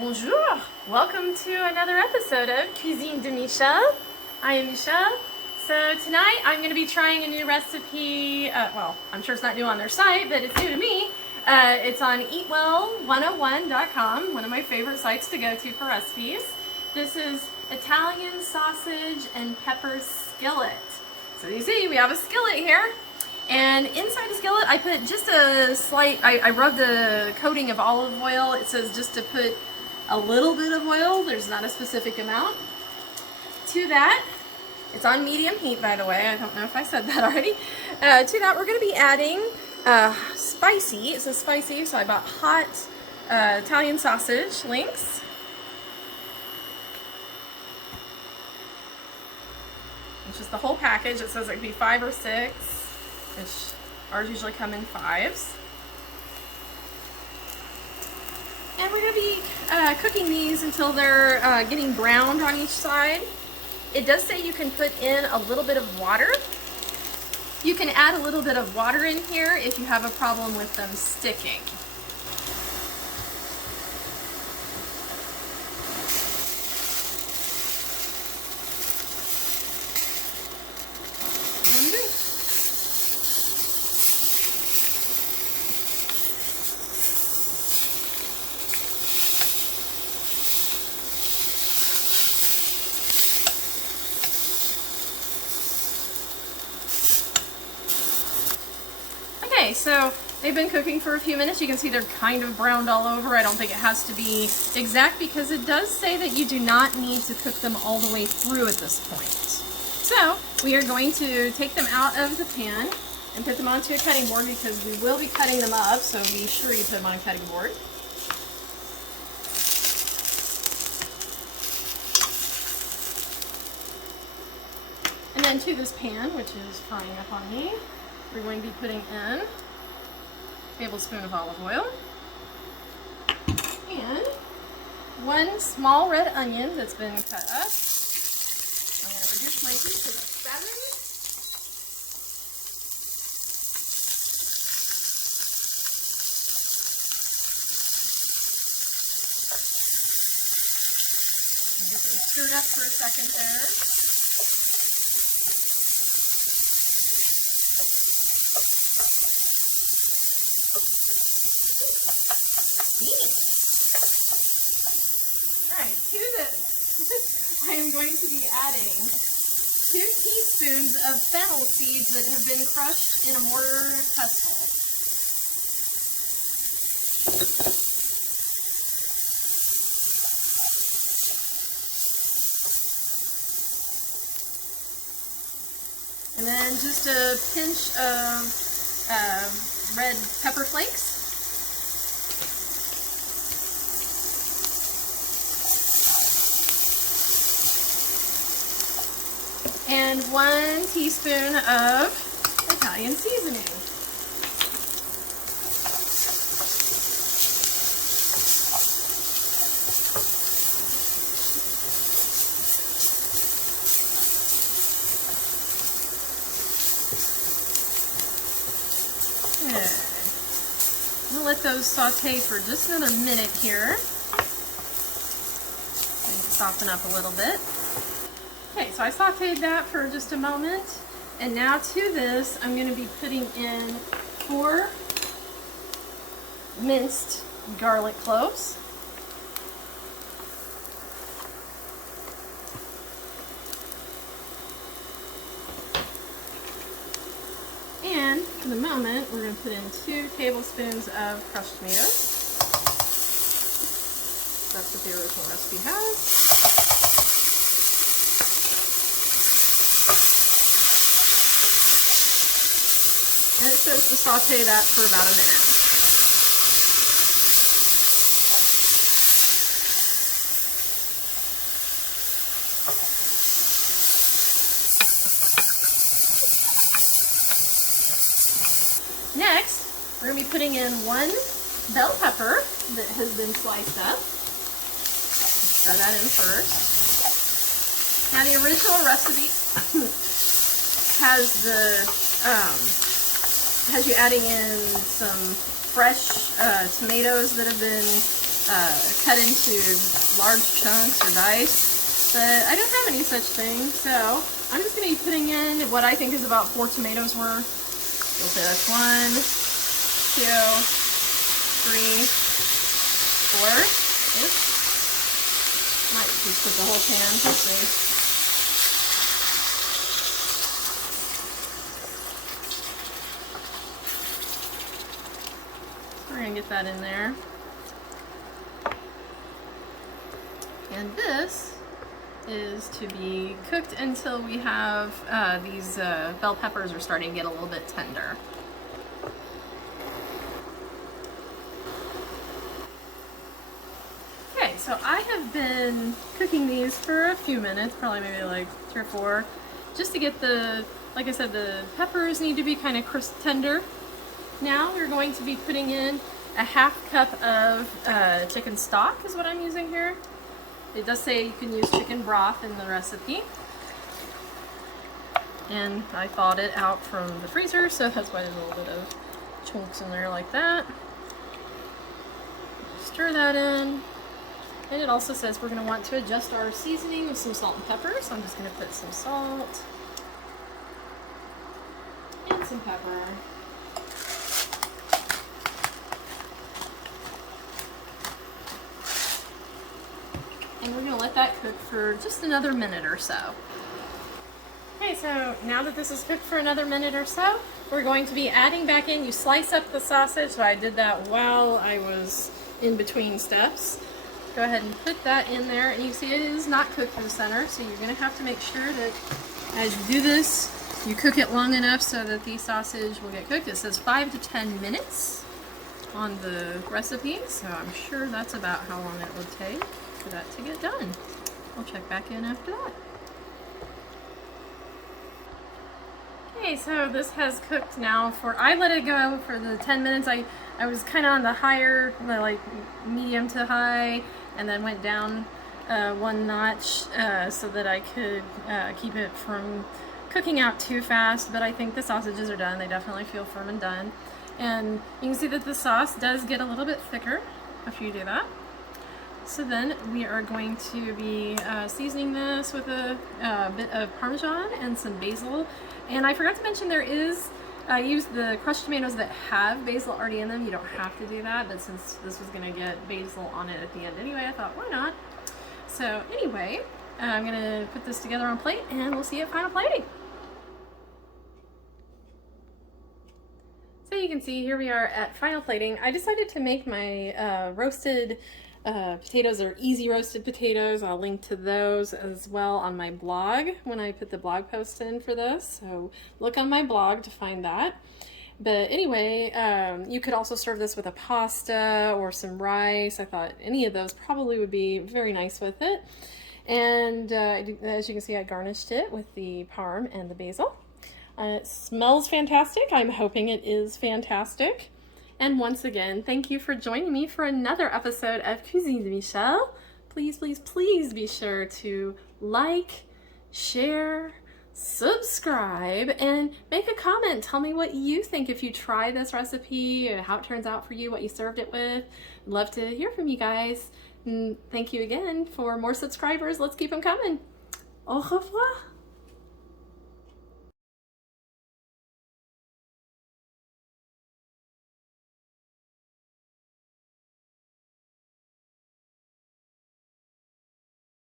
Bonjour! Welcome to another episode of Cuisine de Michel. I am Michelle. So tonight I'm going to be trying a new recipe. Well, I'm sure it's not new on their site, but it's new to me. It's on eatwell101.com, one of my favorite sites to go to for recipes. This is Italian sausage and pepper skillet. So you see, we have a skillet here. And inside the skillet, I put just a slight, I rubbed a coating of olive oil. It says just to put a little bit of oil. There's not a specific amount. To that, it's on medium heat, by the way. I don't know if I said that already. To that, we're going to be adding spicy. It says spicy, so I bought hot Italian sausage links. It's just the whole package. It says it could be 5 or 6, which ours usually come in 5s. And we're going to be cooking these until they're getting browned on each side. It does say you can put in a little bit of water. You can add a little bit of water in here if you have a problem with them sticking. Okay, so they've been cooking for a few minutes. You can see they're kind of browned all over. I don't think it has to be exact because it does say that you do not need to cook them all the way through at this point. So we are going to take them out of the pan and put them onto a cutting board because we will be cutting them up, so be sure you put them on a cutting board. And then to this pan, which is frying up on me, we're going to be putting in a tablespoon of olive oil and 1 small red onion that's been cut up. I'm going to reduce my heat to 7. And get them stirred up for a second there. I am going to be adding 2 teaspoons of fennel seeds that have been crushed in a mortar and pestle. And then just a pinch of red pepper flakes. And 1 teaspoon of Italian seasoning. Okay. I'm going to let those saute for just another minute here. Soften up a little bit. Okay, so I sauteed that for just a moment, and now to this I'm going to be putting in 4 minced garlic cloves, and for the moment we're going to put in 2 tablespoons of crushed tomatoes. That's what the original recipe has. And it says to saute that for about a minute. Next, we're going to be putting in 1 bell pepper that has been sliced up. Stir that in first. Now the original recipe has you adding in some fresh tomatoes that have been cut into large chunks or dice, but I don't have any such thing, so I'm just going to be putting in what I think is about 4 tomatoes worth. You'll say that's 1, 2, 3, 4. Oops. Might just put the whole can, we'll see. We're going to get that in there. And this is to be cooked until we have these bell peppers are starting to get a little bit tender. Okay, so I have been cooking these for a few minutes, probably maybe like 3 or 4, just to get the, like I said, the peppers need to be kind of crisp tender. Now we're going to be putting in a 1/2 cup of chicken stock is what I'm using here. It does say you can use chicken broth in the recipe. And I thawed it out from the freezer, so that's why there's a little bit of chunks in there like that. Stir that in. And it also says we're going to want to adjust our seasoning with some salt and pepper, so I'm just going to put some salt and some pepper. And we're going to let that cook for just another minute or so. Okay, so now that this is cooked for another minute or so, we're going to be adding back in, you slice up the sausage, so I did that while I was in between steps. Go ahead and put that in there, and you see it is not cooked to the center, so you're going to have to make sure that as you do this, you cook it long enough so that the sausage will get cooked. It says 5 to 10 minutes on the recipe, so I'm sure that's about how long it would take for that to get done. I'll check back in after that. Okay, so this has cooked now for, I let it go for the 10 minutes. I was kind of on the higher, like medium to high, and then went down 1 notch so that I could keep it from cooking out too fast, but I think the sausages are done. They definitely feel firm and done. And you can see that the sauce does get a little bit thicker after you do that. So then we are going to be seasoning this with a bit of Parmesan and some basil. And I forgot to mention there is, I used the crushed tomatoes that have basil already in them. You don't have to do that, but since this was going to get basil on it at the end anyway, I thought, why not? So anyway, I'm going to put this together on a plate and we'll see it final plating. So you can see here we are at final plating. I decided to make my roasted potatoes, or easy roasted potatoes. I'll link to those as well on my blog when I put the blog post in for this. So look on my blog to find that. But anyway, you could also serve this with a pasta or some rice. I thought any of those probably would be very nice with it. And as you can see, I garnished it with the parm and the basil. It smells fantastic. I'm hoping it is fantastic. And once again, thank you for joining me for another episode of Cuisine de Michel. Please, please, please be sure to like, share, subscribe, and make a comment. Tell me what you think if you try this recipe, how it turns out for you, what you served it with. I'd love to hear from you guys. And thank you again for more subscribers. Let's keep them coming. Au revoir.